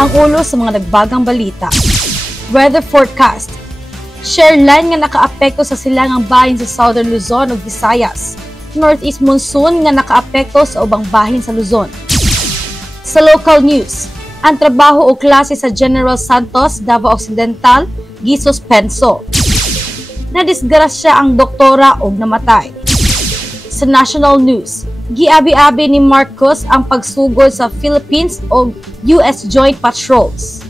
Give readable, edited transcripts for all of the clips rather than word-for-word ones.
ang ulo sa mga nagbagang balita. Weather forecast. Shareline nga nakaapekto sa silangang bahin sa Southern Luzon ug Visayas. Northeast monsoon nga nakaapekto sa ubang bahin sa Luzon. Sa local news, ang trabaho o klase sa General Santos, Davao Occidental, gisuspenso. Nadisgrasya ang doktora og namatay. Sa national news, giabi-abi ni Marcos ang pagsugod sa Philippines o US Joint Patrols.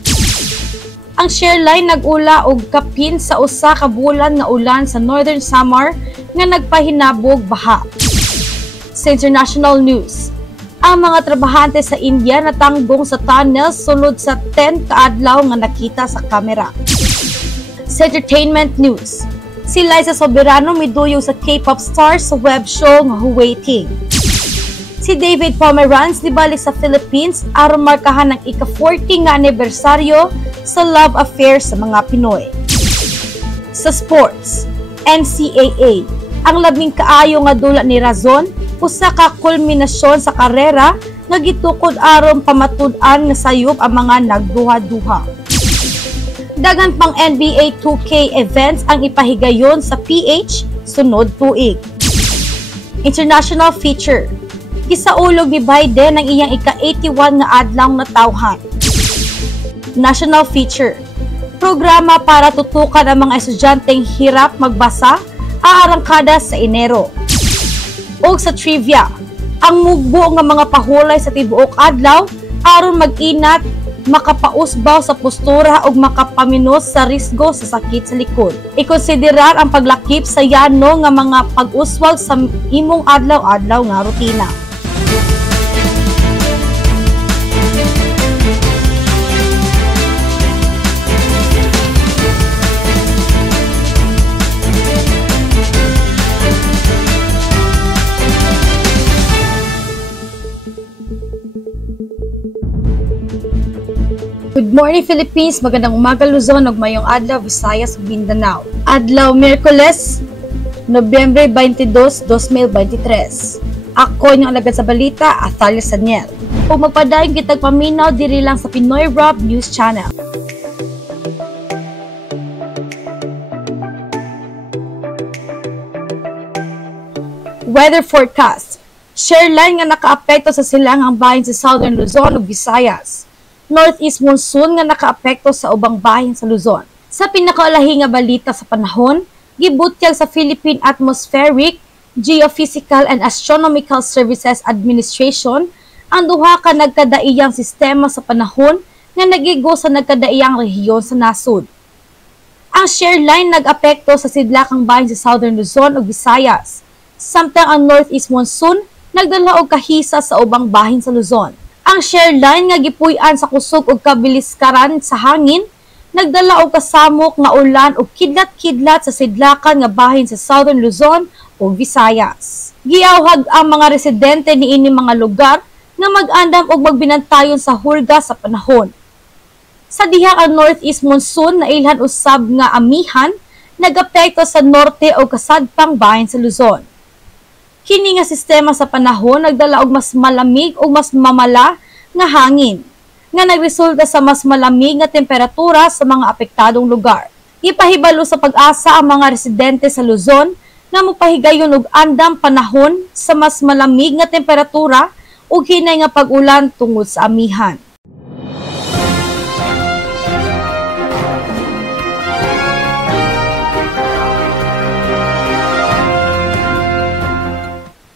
Ang Shareline nag-ula og kapin sa usa ka bulan nga ulan sa Northern Samar nga nagpahinabog baha. Sa international news, ang mga trabahante sa India natanggong sa tunnel sulod sa 10 kaadlaw nga nakita sa kamera. Sa entertainment news, si Liza Soberano miduyog sa K-pop star sa web show nga Waiting. Si David Pomeranz nibalik sa Philippines aron markahan ang ika-40 nga anibersaryo sa love affair sa mga Pinoy. Sa sports, NCAA, ang labing kaayo nga dula ni Razon, usa ka kulminasyon sa karera nga gitukod aron pamatud-an nga sayop ang mga nagduha-duha. Dagan pang NBA 2K events ang ipahigayon sa PH sunod tuig. International feature. Gisaulog ni Biden ang iyang ika-81 nga adlaw na tawhan. National feature. Programa para tutukan ang mga estudyanteng hirap magbasa aarangkada sa Enero. Og sa trivia, ang mugbo nga mga pahulay sa tibuok adlaw aron mag-inat, makapausbaw sa postura ug makapaminos sa risgo sa sakit sa likod. Ikonsiderar ang paglakip sa yano nga mga pag-uswag sa imong adlaw-adlaw nga rutina. Good morning Philippines, magandang umaga Luzon ug mayong adlaw Visayas ug Mindanao. Adlaw Miyerkules, Nobyembre 22, 2023. Ako inyong alagad sa balita, Athalia Saniel. Kung magpadayon kitag paminaw diri lang sa Pinoy Rob News Channel. Weather forecast. Shareline nga nakaapekto sa silangang bahin sa Southern Luzon ug Visayas. Northeast monsoon nga nakaapekto sa ubang bahin sa Luzon. Sa pinakaulahi nga balita sa panahon, gibutyag sa Philippine Atmospheric, Geophysical and Astronomical Services Administration ang duha ka nagkadaiyang sistema sa panahon nga nagigo sa nagkadaiyang rehiyon sa nasud. Ang Shareline nag-apekto sa sidlakang bahin sa Southern Luzon ug Visayas, samtang ang Northeast monsoon nagdala og kahisa sa ubang bahin sa Luzon. Ang Shareline nga gipuy-an sa kusog ug kabiliskaran sa hangin nagdala og kasamok nga ulan ug kidlat-kidlat sa sidlakan nga bahin sa Southern Luzon ug Visayas. Giawhag ang mga residente niini mga lugar nga mag-andam og magbinantayon sa hulga sa panahon. Sa diha ang Northeast monsoon na ilhan usab nga amihan nagapekto sa norte o kasadpang bahin sa Luzon. Kini nga sistema sa panahon nagdala og mas malamig o mas mamala nga hangin nga nagresulta sa mas malamig nga temperatura sa mga apektadong lugar. Ipahibalo sa pag-asa ang mga residente sa Luzon nga mopahigayon og andam panahon sa mas malamig nga temperatura ug hinay nga pag-ulan tungod sa amihan.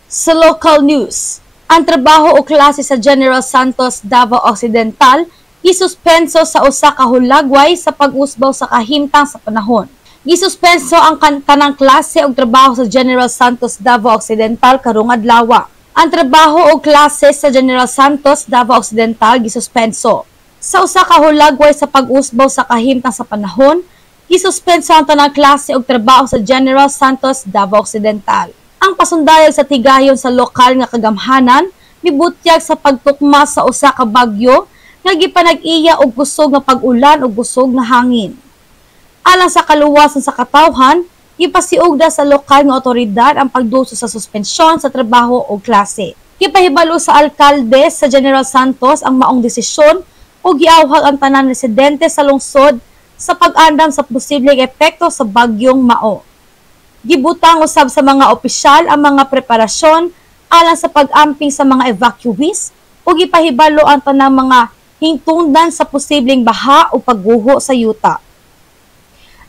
Sa local news, ang trabaho o klase sa General Santos, Davao Occidental gisuspenso sa usa ka hulagway sa pag-usbaw sa kahimtang sa panahon. Gisuspenso ang tanang klase o trabaho sa General Santos, Davao Occidental karong adlaw. Ang trabaho o klase sa General Santos, Davao Occidental gisuspenso. Sa usa ka hulagway sa pag-usbaw sa kahimtang sa panahon, gisuspenso ang tanang klase o trabaho sa General Santos, Davao Occidental. Ang pasundayag sa tigayon sa lokal nga kagamhanan mibutyag sa pagtukma sa usa ka bagyo nga gipanag-iya og kusog nga pag-ulan ug kusog nga hangin. Alang sa kaluwasan sa katawhan, ipasiugda sa lokal nga otoridad ang pagduso sa suspensyon sa trabaho o klase. Gipahibalo sa alkalde sa General Santos ang maong desisyon o giawhag ang tanan residente sa lungsod sa pag-andam sa posibleng epekto sa bagyong Mao. Gibutang usab sa mga opisyal ang mga preparasyon alang sa pag-amping sa mga evacuees o gipahibalo ang tanang mga hingtungdan sa posibleng baha o pagguho sa yuta.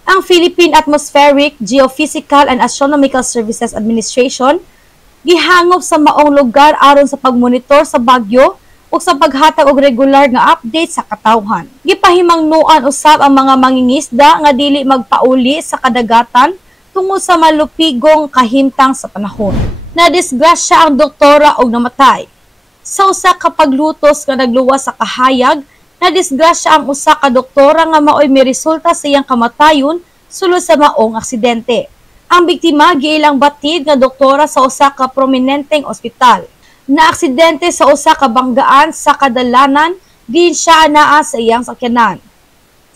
Ang Philippine Atmospheric, Geophysical and Astronomical Services Administration gihangop sa maong lugar aron sa pagmonitor sa bagyo o sa paghatag og regular nga update sa katawhan. Gipahimangnuan usab ang mga mangingisda nga dili magpauli sa kadagatan tungod sa malupigong kahimtang sa panahon. Nadisgrasya ang doktora og namatay. Sa usa ka paglutos nga nagluwas sa kahayag, nadisgrasya ang usa ka doktora nga maoy miresulta sa iyang kamatayon sulod sa maong aksidente. Ang biktima giilang batid nga doktora sa usa ka prominenteng ospital. Na aksidente sa usa ka banggaan sa Kadalanan, diin siya anaa sa iyang sakyanan.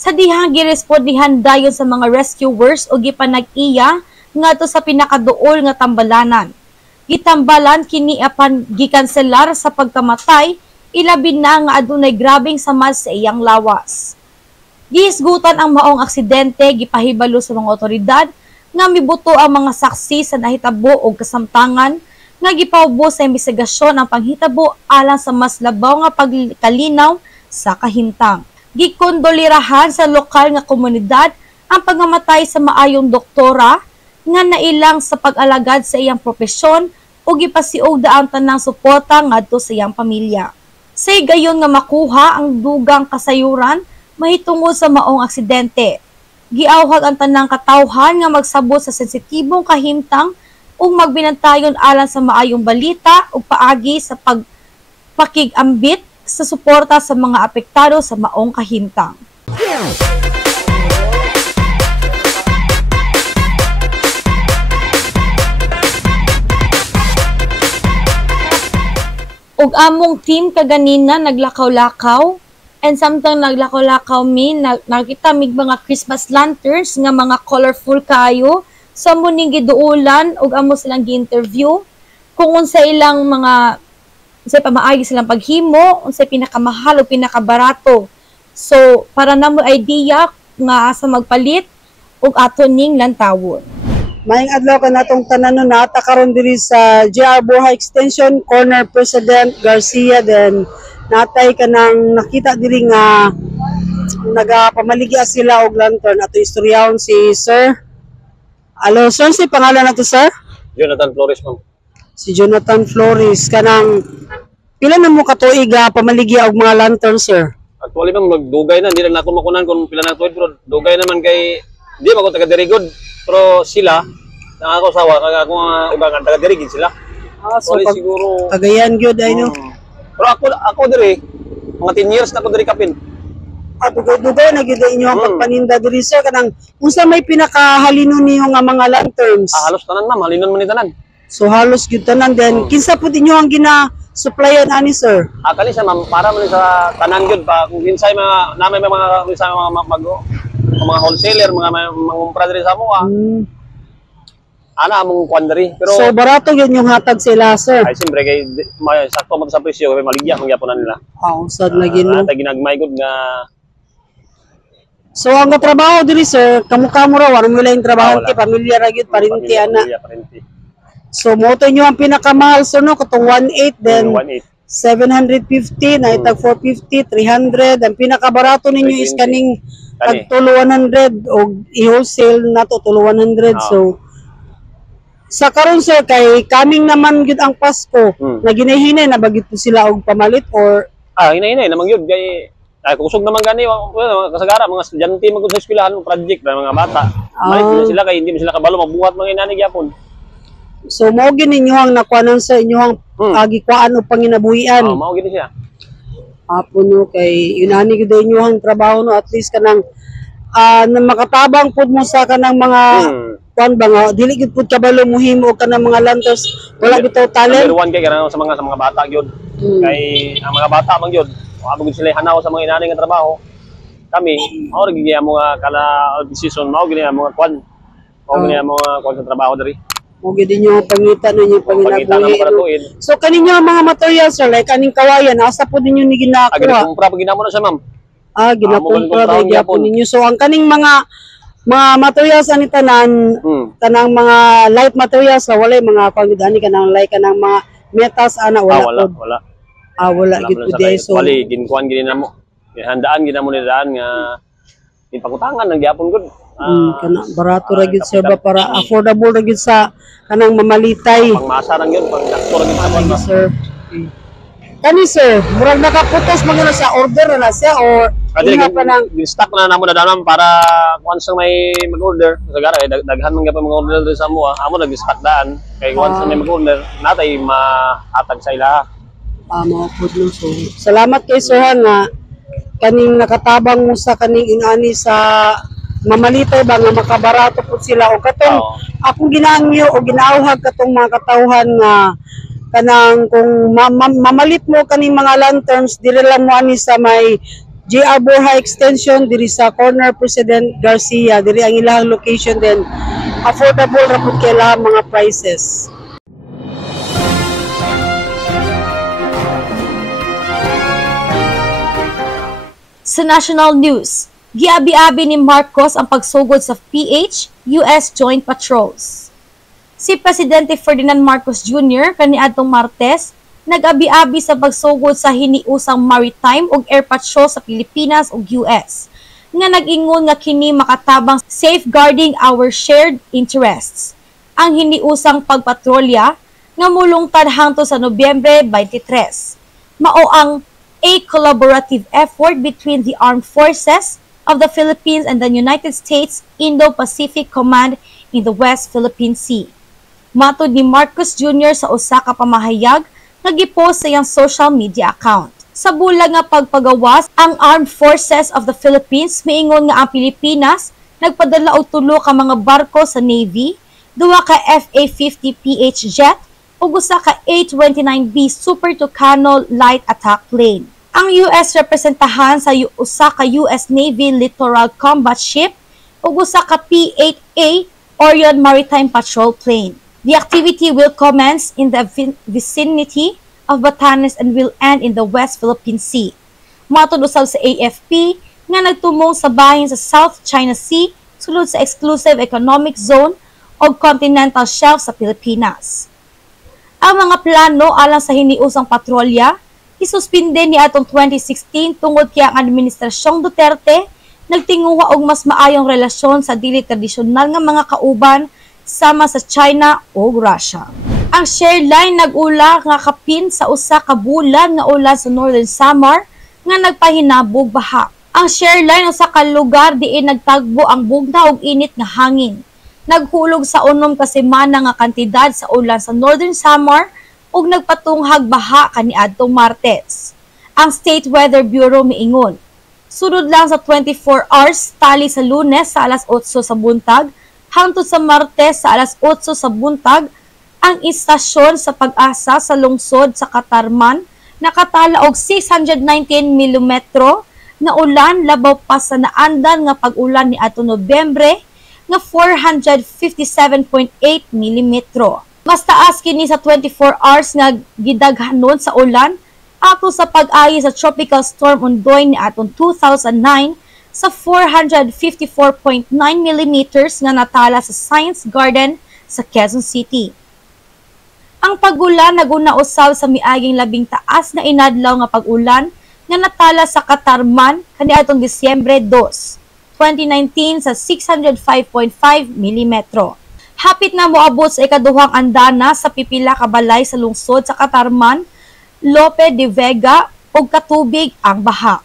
Sa dihang girespondihan dayon sa mga rescuers o gipanag-iya ngadto sa pinakaduol nga tambalanan. Gitambalan kini apan gikanselar sa pagkamatay, ilabi na nga adunay grabeng samad sa iyang lawas. Gihisgutan ang maong aksidente, gipahibalo sa mga otoridad nga mibuto ang mga saksi sa nahitabo o kasamtangan nga gipaubos sa imbestigasyon ang panghitabo alang sa mas labaw nga pagkalinaw sa kahimtang. Gikondolirahan sa lokal nga komunidad ang pagmamatay sa maayong doktora nga nailang sa pag-alagad sa iyang propesyon o gipasiog daang tanang suporta ngadto sa iyang pamilya. Say gayon nga makuha ang dugang kasayuran mahitungod sa maong aksidente. Giawhag ang tanang katawhan nga magsabot sa sensitibong kahimtang ug magbinantayon alang sa maayong balita ug paagi sa pagpakig-ambit sa suporta sa mga apektado sa maong kahimtang. Ug among team kaganina naglakaw-lakaw and samtang naglakaw-lakaw nakita mig mga Christmas lanterns nga mga colorful kayo. Sa muning giduulan ug amo silang gi-interview kung unsa ilang mga unsay pamaagi silang paghimo, unsay pinakamahal o pinakabarato. So para namo idea nga asa magpalit ug ato ning lantawon. Maayong adlaw ka natong tanan na karon diri sa JR Buhay Extension Corner President Garcia, then natay ka nang nakita diri nga nagapamaligya sila og lantern ato istoryahon si Sir. Alo, sir, si pangalan na to, sir? Jonathan Flores, ma'am. Si Jonathan Flores. Kanang, pila na mo katuig pamaligya og mga lantern, sir? Actually, ma'am, magdugay na. Hindi lang ako makunan kung pila na tuwid, pero dugay naman kay, di ba ako taga-dirigod. Pero sila, nakakasawa, kaya ako ugangan taga-dirigid sila. So, siguro... Tagayan gyud ay no? Pero ako diri, mga 10 years na ako diri kapin. Dugay na gyud inyo ang pagpaninda diri, sir. Kanang, unsa may pinakahalino niyo nga mga lanterns? Halos tanan, ma'am. Halinon man ni tanan. So, halos gyud tanan. Then, kinsa pud inyo ang gina-supplyan ani, sir? Akali siya, ma'am, para man sa tanan yun pa. Kung hinsay namin mga wholesaler, mga umpra diri sa mga. Ana among kwandari. Pero so, barato yun yung hatag sila, sir? Ay, siyempre, kay sakto mo sa presyo, kaya maligya, magyapunan nila. Sad lagi no? Natay ginagmay good nga. So, ang trabaho diri, sir, kamukha mo raw, ano mo lang yung trabaho, wala. pamilya ra gyud parinti, ana. Parinti. So, moto nyo ang pinakamahal, so no, katong 1.8, then 1.8. 750, na itag 450, 300, ang pinakabarato ninyo is kaning tulo 100, o i-wholesale na to, tulo 100, so, sa karon sir, kay kaming naman gyud ang Pasko, na ginahinay na bagit po sila og pamalit, or... Hinay-hinay, namang yun, kay... Ay, kusog naman gani, kasagara, mga estudyante magod sa eskwelahan ng project ng mga bata. Malit sila kay hindi mo sila kabalo magbuhat mga inanig yapon. So mao gini inyo ang nakuanan sa inyohang gikuan o panginabuhian. Mao gini siya. Apo no kay inani gid inyohang trabaho no, at least kanang na makatabang pud mo sa kanang mga kuan ba nga dili gid pud kabalo mohimo kanang mga lanterns wala bitaw talent. Number 1 kay kanang sa mga bata gyud. Kay ang mga bata man gyud amo gid sila hanaw sa mga inani nga trabaho. Kami mao gid ang mga kala decision mao gid ang mga kuan. Mao gid ang mga kuan sa trabaho diri. mo gid ninyo pangitan ninyo Pangita na panginabuhi. mga tuig. So kaninyo mga materials sir, like kaning kawayan, asa po ninyo ni Agi ginakuha? kumpra pag ginamo na siya, ma'am. Ginakumpra mo ba gyapon gyapon. ninyo. So ang kaning mga materials ani tanan, tanang mga light materials sa walay mga pagdani kanang like kanang mga metals ana wala Wala, pod. wala. Wala gid Wala po sa day. kay So wali ginkuan gini namo. Handaan ginamo ni daan nga ipakutangan ng gyapon gud. kana barato ra gid sir ba para affordable ra gid sa kanang mamalitay. Pangmasa ra gyud, pang doktor gyud sa Ano ba. sir? Kani sir, murag nakaputos man na sa order na siya or Adi ina pa nang stock na namo na dalam para once may mag-order sagara daghan man gyapon mga order diri sa amo. Amo nag-stock daan kay once may mag-order natay mahatag sa ilaha. mao pud no. So salamat kay sir ha, nga kaning nakatabang mo sa kaning inani sa mamalitay ba nga makabarato pud sila o katong Oo. akong ginaangyo o ginauhag katong mga katawhan nga kanang kung mamalit mo kaning mga lanterns dire lang mo ani sa may JR Borja Extension diri sa corner President Garcia, diri ang ilahang location, then affordable ra pud kay lahang mga prices. Sa national news, giabi-abi ni Marcos ang pagsugod sa PH-US Joint Patrols. Si Presidente Ferdinand Marcos Jr. kaniadtong Martes nag-abi-abi sa pagsugod sa hiniusang maritime ug air patrol sa Pilipinas ug US nga nag-ingon nga kini makatabang safeguarding our shared interests. Ang hiniusang pagpatrolya nga mulungtad hangtod sa Nobyembre 23. Mao ang a collaborative effort between the armed forces of the Philippines and the United States Indo-Pacific Command in the West Philippine Sea. Matod ni Marcos Jr. sa usa ka pamahayag nga gipost sa iyang social media account. Sa bulag nga pagpagawas, ang Armed Forces of the Philippines miingon nga ang Pilipinas nagpadala og tulo ka mga barko sa Navy, duha ka FA-50PH jet ug usa ka A-29B Super Tucano light attack plane. Ang US representahan sa usa ka US Navy Littoral Combat Ship ug usa ka P-8A Orion Maritime Patrol plane. The activity will commence in the vicinity of Batanes and will end in the West Philippine Sea. Matod usab sa AFP nga nagtumong sa bahin sa South China Sea sulod sa Exclusive Economic Zone o Continental Shelf sa Pilipinas. Ang mga plano alang sa hiniusang patrolya isuspinde ni atong 2016 tungod kay ang Administrasyong Duterte nagtinguha og mas maayong relasyon sa dili tradisyonal nga mga kauban sama sa China o Russia. Ang share line nag-ula nga kapin sa usa ka bulan nga ulan sa Northern Samar nga nagpahinabog baha. Ang share line usa ka lugar diin nagtagbo ang bugnaw og init nga hangin. Naghulog sa unom ka semana nga kantidad sa ulan sa Northern Samar ug nagpatunghag baha kaniadtong Martes. Ang State Weather Bureau miingon, sunod lang sa 24 hours tali sa Lunes sa alas 8 sa buntag hangtod sa Martes sa alas 8 sa buntag, ang istasyon sa Pag-asa sa lungsod sa Katarman nakatala og 619 mm na ulan labaw pa sa naandan nga pag-ulan ni ato Nobyembre nga 457.8 mm. Mas taas kini sa 24 hours nga gidaghanon sa ulan ato sa pag-ayo sa Tropical Storm Ondoy ni atong 2009 sa 454.9 mm nga natala sa Science Garden sa Quezon City. Ang pag-ulan naguna usab sa miaging labing taas na inadlaw nga pag-ulan nga natala sa Katarman kaniadtong Disyembre 2, 2019 sa 605.5 mm. Hapit na moabot sa ikaduhang andana sa pipila ka balay sa lungsod sa Katarman, Lope de Vega ug katubig ang baha.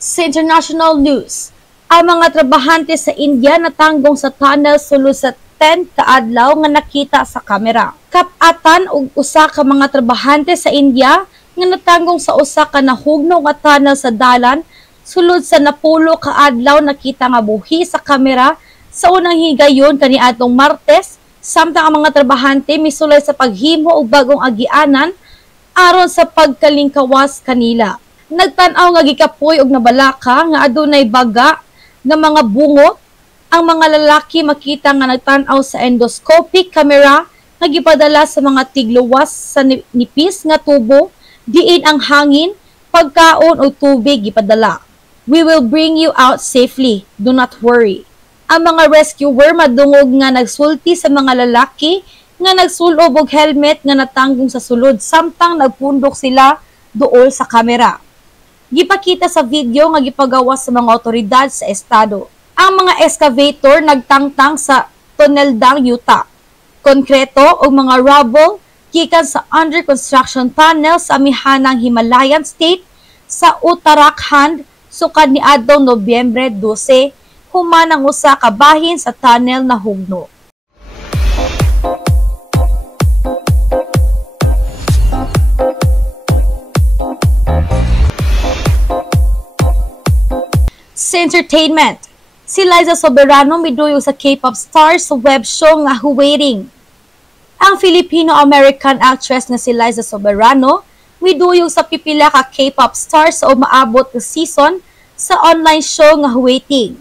Sa international news, ang mga trabahante sa India natanggong sa tunnel sulod sa 10 kaadlaw nga nakita sa kamera. Kap-atan og usa ka mga trabahante sa India nga natanggong sa usa ka nahugno nga tunnel sa dalan sulod sa napulo kaadlaw nakita nga buhi sa kamera sa unang higayon kaniadtong Martes, samtang ang mga trabahante misulay sa paghimo og bagong agianan aron sa pagkalingkawas kanila. Nagtan-aw nga gikapoy og nabalaka nga adunay baga nga mga bungot. Ang mga lalaki makita nga nagtan-aw sa endoscopic camera nga gipadala sa mga tigluwas sa nipis nga tubo diin ang hangin, pagkaon o tubig gipadala. We will bring you out safely. Do not worry. Ang mga rescuer madungog nga nagsulti sa mga lalaki nga nagsulob og helmet nga natanggong sa sulod samtang nagpundok sila duol sa kamera. Gipakita sa video nga gipagawas sa mga otoridad sa estado. Ang mga excavator nagtangtang sa tuneldang yuta, konkreto o mga rubble gikan sa under construction tunnel sa amihanang Himalayan State sa Uttarakhand sukad ni adtong Nobyembre 12 human ang usa ka bahin sa tunnel na hugno. Sa entertainment, si Liza Soberano miduyog sa K-pop stars sa web show nga Waiting. Ang Filipino-American actress na si Liza Soberano miduyog sa pipila ka K-pop stars sa umaabot na season sa online show nga Waiting.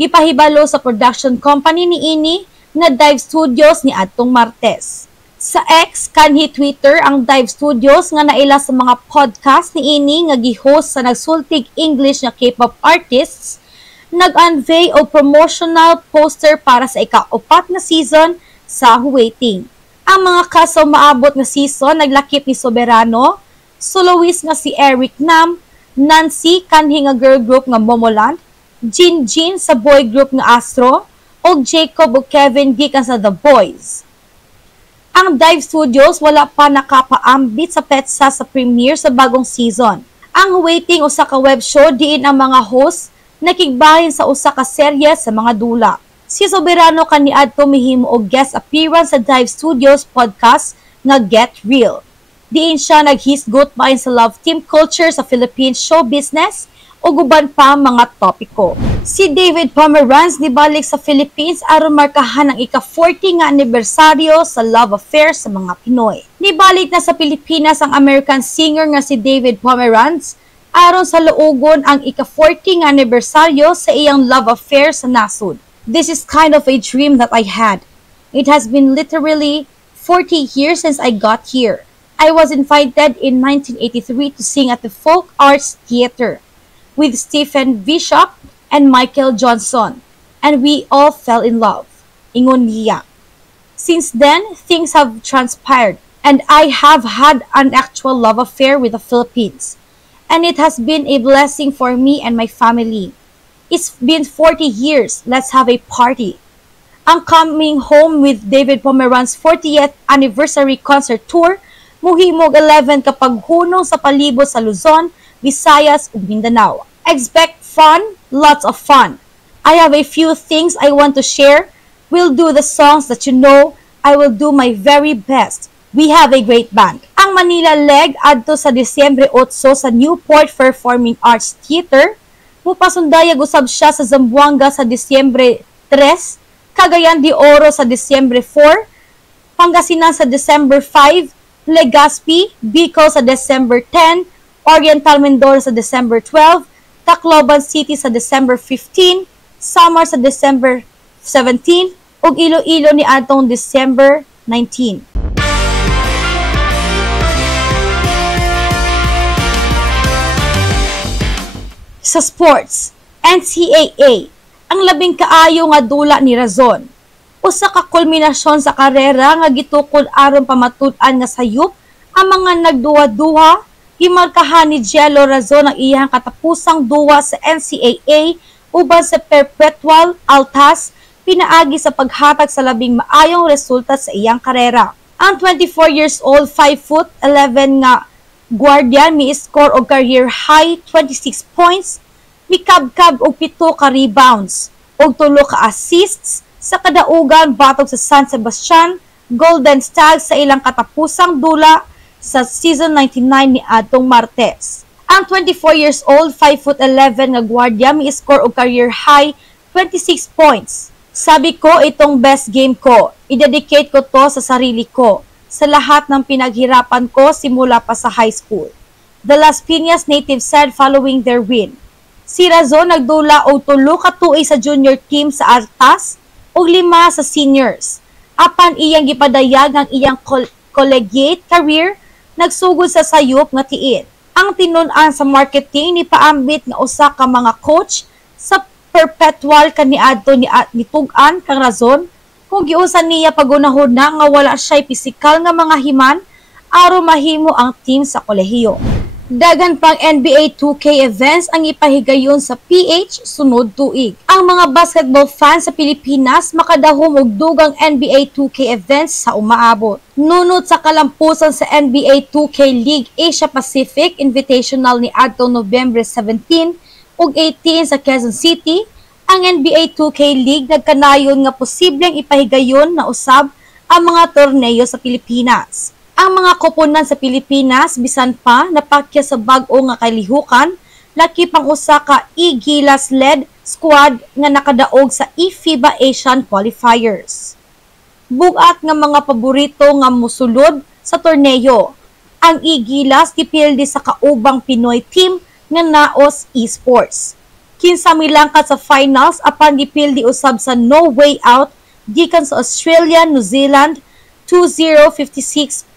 Gipahibalo sa production company ni ini nga Dive Studios ni adtong Martes. Sa X kanhi Twitter ang Dive Studios nga naila sa mga podcast ni ini nga gi-host sa nagsultig English nga K-pop artists, nag-unveil o promotional poster para sa ika-4 na season sa Waiting. Ang mga cast sa maabot na season naglakip ni Soberano, soloist nga si Eric Nam, Nancy kanhi nga girl group nga Momoland, Jinjin sa boy group nga Astro, o Jacob o Kevin gikan sa The Boys. Ang Dive Studios wala pa nakapaambit sa petsa sa premiere sa bagong season. Ang Waiting usa ka web show diin ang mga host nakigbahin sa usa ka serye sa mga dula. Si Soberano kaniadto mihimo og guest appearance sa Dive Studios podcast nga Get Real. Diin siya naghisgot main sa love team culture sa Philippine show business o guban pa mga topiko. Si David Pomeranz nibalik sa Philippines aron markahan ang ika-40 nga anibersaryo sa love affair sa mga Pinoy. Nibalik na sa Pilipinas ang American singer nga si David Pomeranz aron sa luugon ang ika-40 nga anibersaryo sa iyang love affair sa nasud. This is kind of a dream that I had. It has been literally 40 years since I got here. I was invited in 1983 to sing at the Folk Arts Theater with Stephen Bishop and Michael Johnson, and we all fell in love. Ingon niya. Since then, things have transpired, and I have had an actual love affair with the Philippines, and it has been a blessing for me and my family. It's been 40 years. Let's have a party. Ang coming home with David Pomeranz 40th anniversary concert tour muhimog 11 kapag hunong sa palibot sa Luzon, Visayas ug Mindanao. Expect fun, lots of fun. I have a few things I want to share. We'll do the songs that you know. I will do my very best. We have a great band. Ang Manila leg adto sa Disyembre 8 sa Newport Performing Arts Theater. Mupasundayag usab siya sa Zamboanga sa Disyembre 3, Cagayan de Oro sa Disyembre 4, Pangasinan sa December 5, Legazpi, Bicol sa December 10, Oriental Mindoro sa December 12, Tacloban City sa December 15, Samar sa December 17, ug Iloilo ni adtong December 19. Sa sports, NCAA, ang labing kaayo nga dula ni Razon. Usa ka kulminasyon sa karera nga gitukod aron pamatud-an nga sayop ang mga nagduwa-duha. Gimarkahan ni Jello Razon ang iyang katapusang duwa sa NCAA uban sa Perpetual Altas pinaagi sa paghatag sa labing maayong resulta sa iyang karera. Ang 24 years old, 5'11" nga guardian mi-score og career high 26 points, mikabkab og 7 ka rebounds og 3 ka assists sa kadaugan batok sa San Sebastian Golden Stags sa ilang katapusang dula sa season 99 ni adtong Martes. Ang 24 years old, 5'11" nga guardia mi-score og career high 26 points. Sabi ko, itong best game ko. I-dedicate ko to sa sarili ko. sa lahat ng pinaghirapan ko simula pa sa high school. The Las Piñas native said following their win. Si Razon nagdula og 3 ka tuig sa junior team sa Artas ug 5 sa seniors. Apan iyang gipadayag ang iyang collegiate career, nagsugod sa sayop nga tiid. Ang tinun-an sa marketing ni paambit nga usa ka mga coach sa perpetual kaniadto ni tug-an kang Razon kung giusan niya pagunahon na nga wala siya'y pisikal nga mga himan aron mahimo ang team sa kolehiyo. Dagan pang NBA 2K events ang ipahigayon sa PH sunod tuig. Ang mga basketball fans sa Pilipinas makadahom og dugang NBA 2K events sa umaabot. Nunod sa kalampusan sa NBA 2K League Asia Pacific Invitational ni adtong Nobyembre 17 ug 18 sa Quezon City, ang NBA 2K League nagkanayon nga posibleng ipahigayon na usab ang mga torneo sa Pilipinas. Ang mga koponan sa Pilipinas bisan pa napakya sa bag-o nga kalihukan, laki pang usa ka Gilas-led squad nga nakadaog sa FIBA Asian Qualifiers. Bugat nga mga paborito nga mosulod sa torneo. Ang Gilas gipildi sa kaubang Pinoy team nga Naos Esports. Kinsa milangkat sa finals apan gipildi usab sa no way out gikan sa Australia, New Zealand 2-0, 56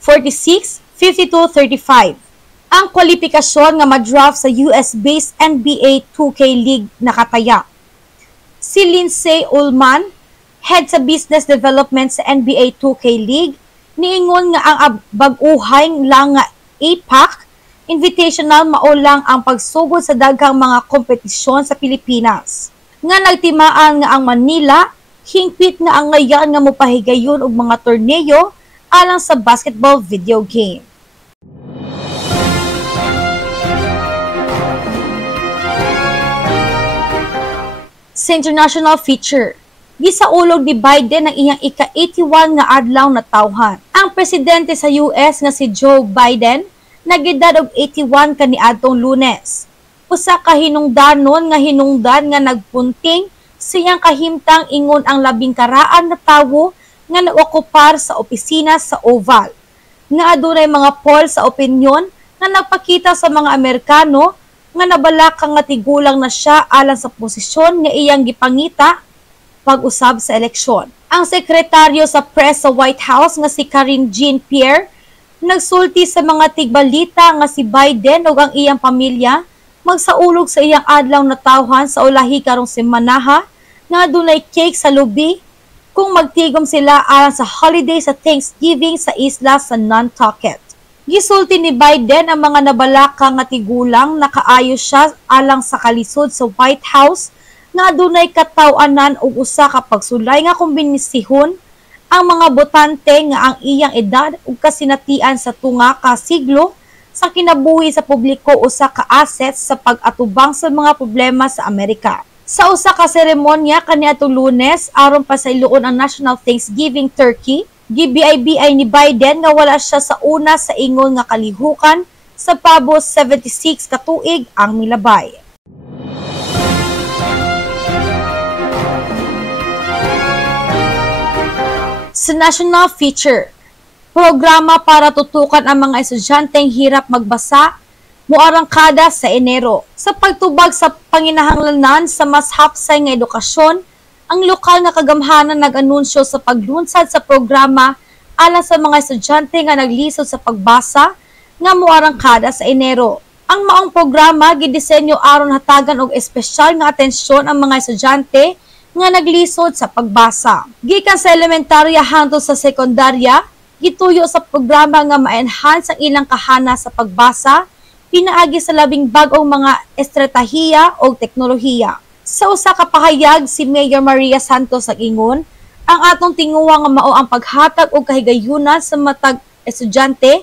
46, 52-35. Ang kwalifikasyon nga ma-draft sa US-based NBA 2K League nakataya. Si Lindsay Ullman, head sa business development sa NBA 2K League, niingon nga ang bag-uhay lang nga APAC Invitational maulang ang pagsugod sa daghang mga kompetisyon sa Pilipinas. Nga nagtimaan nga ang Manila, hingpit nga ang ngayon nga mopahigayon og mga torneo alang sa basketball video game. Sa international feature, gisaulog ni Biden ang iyang ika-81 nga adlaw na tawhan. Ang presidente sa US nga si Joe Biden nagedad og 81 kaniadtong Lunes. Usa ka hinungdanon nga hinungdan nga nagpunting siyang kahimtang ingon ang labing karaan na tawo nga nag-okupar sa opisina sa Oval, nga adunay mga poll sa opinyon nga nagpakita sa mga Amerikano nga nabalaka nga tigulang na siya alang sa posisyon nga iyang gipangita pag-usab sa eleksyon. Ang sekretaryo sa press sa White House nga si Karine Jean-Pierre nagsulti sa mga tigbalita nga si Biden ug ang iyang pamilya magsaulog sa iyang adlaw na tawhan sa ulahi karong semanaha nga adunay cake sa lubi kung magtigom sila alang sa holiday sa Thanksgiving sa isla sa Nantucket. Gisulti ni Biden ang mga nabalaka nga tigulang nakaayo siya alang sa kalisod sa White House nga adunay kataw-anan og usa ka pagsulay nga kombinisihon ang mga botante nga ang iyang edad ug kasinatian sa tunga ka siglo sa kinabuhi sa publiko usa ka asset sa pag-atubang sa mga problema sa Amerika. Sa usa ka seremonya kaniadtong Lunes aron pa sa iluon ang National Thanksgiving Turkey, gibiay-biay ni Biden nga wala siya sa una sa ingon nga kalihukan sa pabos 76 ka tuig ang milabay. Sa national feature, programa para tutukan ang mga estudyanteng hirap magbasa muarangkada sa Enero. Sa pagtubag sa panginahanglanan sa mas hapsay nga edukasyon, ang lokal nga kagamhanan nag-anunsyo sa paglunsad sa programa alang sa mga estudyante nga naglisod sa pagbasa nga muarangkada sa Enero. Ang maong programa gidisenyo aron hatagan og espesyal nga atensyon ang mga estudyante nga naglisod sa pagbasa. Gikan sa elementarya hangtod sa sekundarya, gituyo sa programa nga ma-enhance ang ilang kahana sa pagbasa pinaagi sa labing bag-ong mga estratahiya o teknolohiya. Sa usa ka pahayag, si Mayor Maria Santos nag-ingon, ang atong tinguha nga mao ang paghatag og kahigayunan sa matag estudyante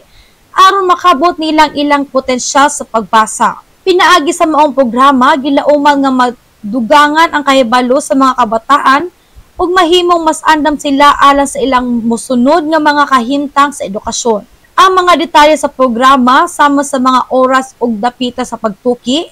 aron makabot nilang ilang potensyal sa pagbasa. Pinaagi sa maong programa, gilauman nga madugangan ang kahibalo sa mga kabataan ug mahimong mas andam sila alang sa ilang mosunod nga mga kahimtang sa edukasyon. Ang mga detalye sa programa sama sa mga oras ug dapita sa pagtuki,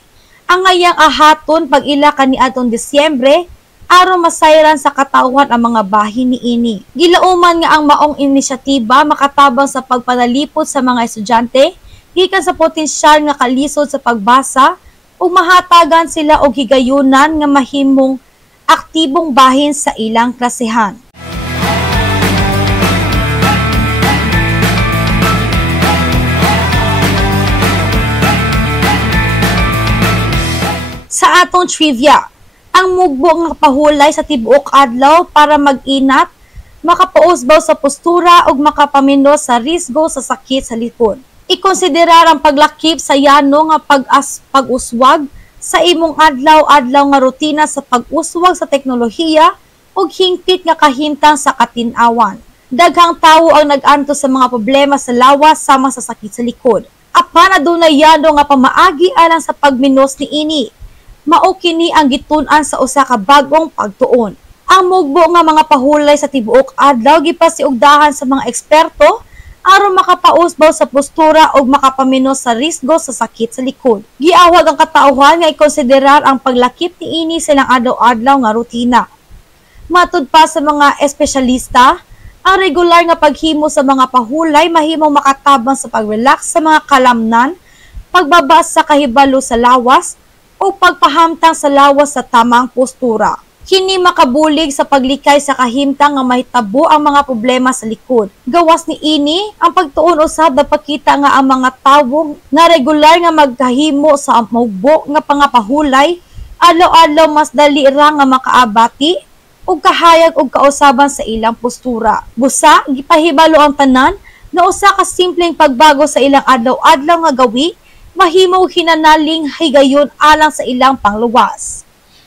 ang ngayang ahaton pag-ila kaniadtong Disyembre aron masayran sa katawan ang mga bahin ni ini. Gilauman nga ang maong inisyatiba makatabang sa pagpanalipod sa mga estudyante gikan sa potensyal nga kalisod sa pagbasa ug mahatagan sila og higayunan nga mahimong aktibong bahin sa ilang klasehan. Sa atong trivia, ang mugbo nga pahulay sa tibuok adlaw para mag-inat, makapausbaw sa postura ug makapaminos sa risgo sa sakit sa likod. Ikonsiderar ang paglakip sa yano nga pag-uswag sa imong adlaw-adlaw nga rutina sa pag-uswag sa teknolohiya ug hingpit nga kahimtang sa katin-awan. Daghang tawo ang nag-anto sa mga problema sa lawas sama sa sakit sa likod. Apan adunay yano nga pamaagi alang sa pagminos niini. Mao kini ang gitun-an sa usa ka bagong pagtuon. Ang mugbo nga mga pahulay sa tibuok adlaw gipasiugdahan sa mga eksperto aron makapausbaw sa postura ug makapaminos sa risgo sa sakit sa likod. Giawag ang katauhan nga ikonsiderar ang paglakip niini silang adlaw-adlaw nga rutina. Matud pa sa mga espesyalista, ang regular nga paghimo sa mga pahulay mahimong makatabang sa pag-relax sa mga kalamnan, pagbabas sa kahibalo sa lawas, o pagpahamtang sa lawas sa tamang postura. Kini makabulig sa paglikay sa kahimtang nga mahitabo ang mga problema sa likod. Gawas ni ini, ang pagtuon usab napakita nga ang mga tawo nga regular nga magkahimo sa mugbo nga pangapahulay, adlaw-adlaw mas dali ra nga makaabati ug kahayag ug kausaban sa ilang postura. Busa, gipahibalo ang tanan na usa ka simpleng pagbago sa ilang adlaw-adlaw nga gawi mahimo hinanaling higayon alang sa ilang pangluwas.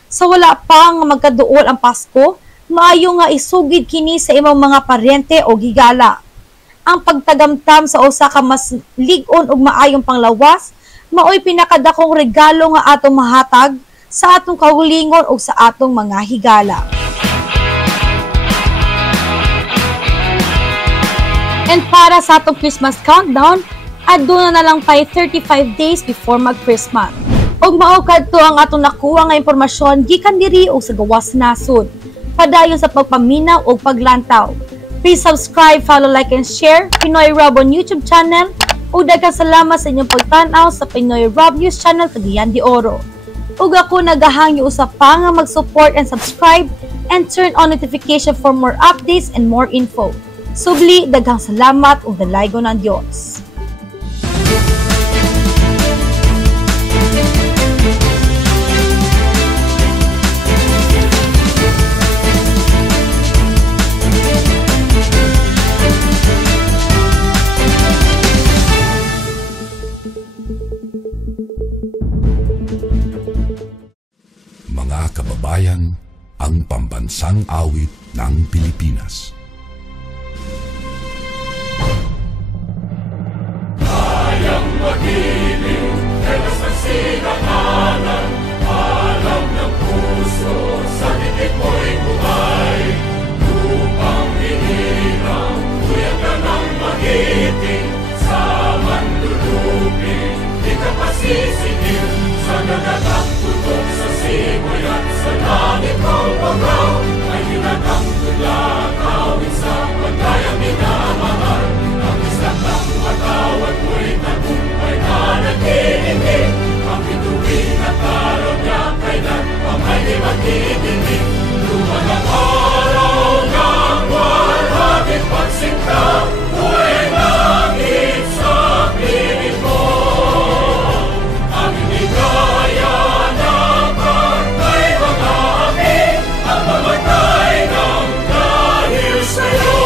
Sa wala pa nga magkaduol ang Pasko, maayo nga isugid kini sa imong mga paryente o higala. Ang pagtagamtam sa usa ka mas lig-on ug maayong panglawas, maoy pinakadakong regalo nga atong mahatag sa atong kaugalingon ug sa atong mga higala. And para sa atong Christmas countdown, aduna na lang pay 35 days before mag-Christmas. Og mao kadto ang atong nakuha nga impormasyon gikan diri og sa gawas nasod. Padayon sa pagpaminaw og paglantaw. Please subscribe, follow, like, and share Pinoy Rob on YouTube channel. Ug daghang salamat sa inyong pagtan-aw sa Pinoy Rob News channel Cagayan de Oro. Ug ako nagahangyo usab pa nga mag-support and subscribe and turn on notification for more updates and more info. Subli, daghang salamat ug dalaygon ang Dios. Mga kababayan, ang pambansang awit ng Pilipinas. Kayang magiliw, telas ng sinangalan, alam ng puso, sa titik mo'y buhay. Lupang hinirang, tuyag ka ng magiting, sa manlulupin, di ka pasisigil, sa nagatang tutok sa simoy at sa langit ng pagaw, ay hinatang tula, kawin sa pagkayang minamahal. Ang islang ng matawad mo'y tagumpay na nag-iingin, ang bituin at araw niya kailan ang may di magdidinig. Luman ang araw ng walhagit pagsinta, buhay langit sa piling mo. Ang inigaya na pagkay mga amin, ang mamatay ng dahil sa'yo.